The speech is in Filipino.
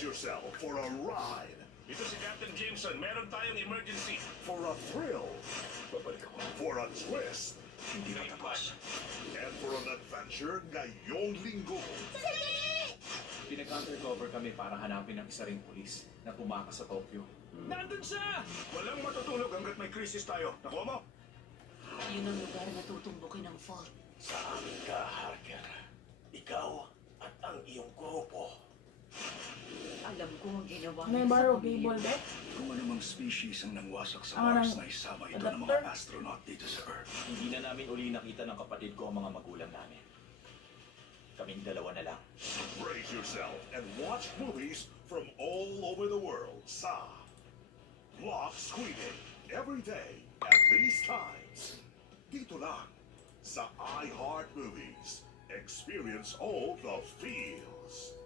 Brace yourself for a ride. Ito si Captain Jameson. Meron tayong emergency. For a thrill. Babalik ako. For a twist. Hindi pa tapos. And for an adventure ngayong linggo. Pinag-undercover kami para hanapin ang isa ring pulis na pumakas sa Tokyo. Nandun siya! Walang matutulog hanggat may krisis tayo. Nakuha mo? Yun ang lugar na tutumbukin ng fault. Sa amin ka, Harker. Ikaw at ang iyong grupo. Alam ko ang ginawa May niya sa baro pamilya. cable deck. Kung anumang species ang nangwasak sa Ah, Mars nang- na isama ito ng adapter? mga astronaut dito sa Earth. Hindi na namin uli nakita ng kapatid ko ang mga magulang namin. Kaming dalawa na lang. Brace yourself and watch movies from all over the world sa Block Screening every day at these times. Dito lang sa iHeart Movies. Experience all the feels.